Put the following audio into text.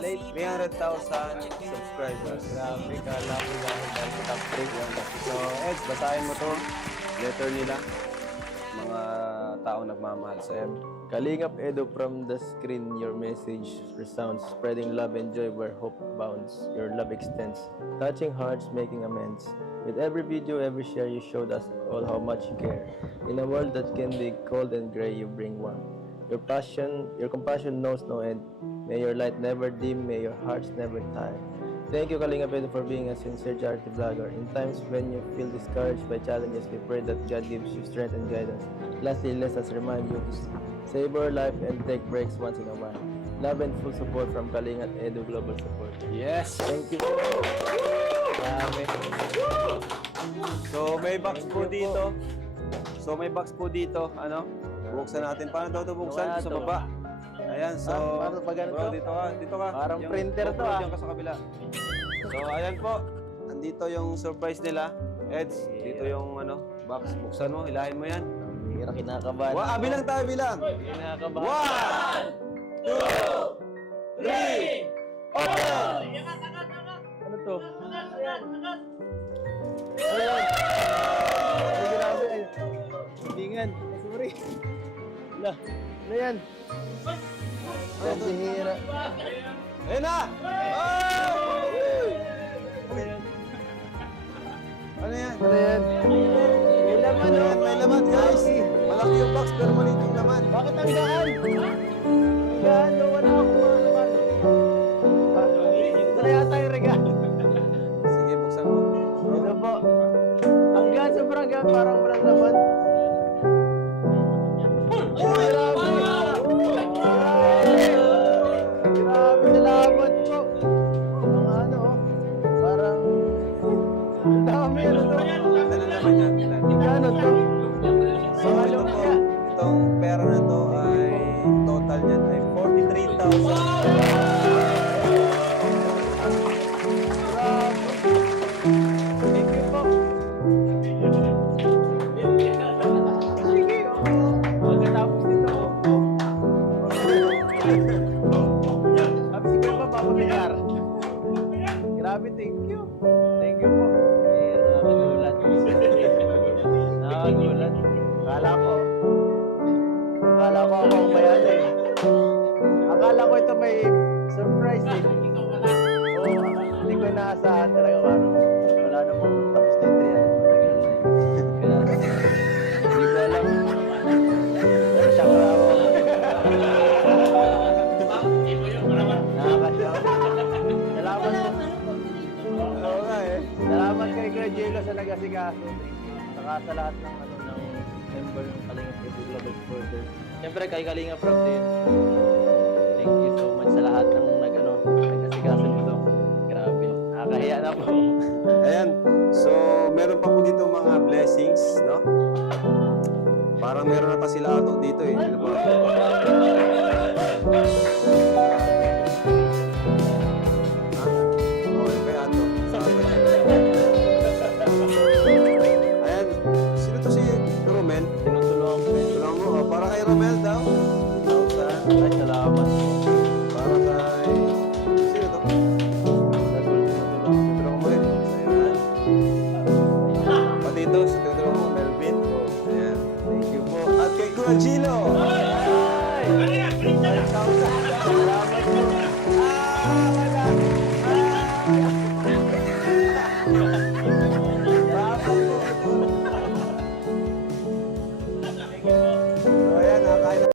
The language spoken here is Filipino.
300,000 subscribers. Grabe, kala ko lang tayo top 3. So, Ed, basahin mo to. Letter nila. Mga tao nagmamahal sa iyo. Kalingap Edo, from the screen, your message resounds, spreading love and joy where hope abounds. Your love extends, touching hearts, making amends. With every video, every share, you showed us all how much you care. In a world that can be cold and gray, you bring warmth. Your compassion knows no end. May your light never dim, may your hearts never tire. Thank you, Kalingap Edo, for being a sincere charity vlogger. In times when you feel discouraged by challenges, we pray that God gives you strength and guidance. Lastly, let us remind you to savor life and take breaks once in a while. Love and full support from Kalingap Edo Global Support. Yes! Thank you. Marami. So, may box po dito. Ano? Buksan natin. Paano daw ito buksan? Sa baba. Ayan, so... paano pag ganito? Bro, dito ka. Parang Yung printer to, GoPro ah. dyan ka sa kabila. So, ayan po. Andito yung surprise nila. Eds, dito yung box. Buksan mo, hilahin mo yan. Ang hira, kinakabahan. Bilang tayo, bilang. Kinakabahan. 1, 2, 3, open! Ano to? Ayan. Ay, grabe. Ay, Hindingan. Sorry. Wala. Ano yan? Ang bihira. Ayun na! Oh! Ano yan? Ano yan? May laman, Ano yan? May laman, guys. Malaki yung box pero maliit yung laman. Bakit ang gaan? Ang gaan, no? Wala akong laman. Ito na yata yung regalo. Sige, buksan mo. Ito po. Ang gaan, sobrang gaan. Parang walang laman. Ay, grabe! Grabe, salamat po. Ang ano, parang... Ang dami, ano to? Ano naman yan? Ano to? So, ito po, itong pera na to ay total niyan ay 43,000. Thank you po. Sige, pagkatapos nito. Sabi siguro ba, papabigar? Grabe, thank you. Thank you po. Nakakagulat. Nakakagulat. Akala ko ako ang bayan eh. Akala ko ito may surprise eh. Oo, hindi ko inaasahan talaga parang wala namang tapos na yung 300 talaga. Hindi ko alam. Shock na ako. Nakaka-shock. Salamat po. Oo nga eh. Salamat kay Kuya Jello sa nag-asikaso. Saka sa lahat ng ng member ng Kalingap Edo Global Supporter. Siyempre kay Kalingap Rob din. Thank you so much sa lahat ng nag-asikaso nito. Grabe. Nakakahiya na po. Ayan. So, meron pa po dito mga blessings, no? Parang meron na pa sila ato dito eh. Ano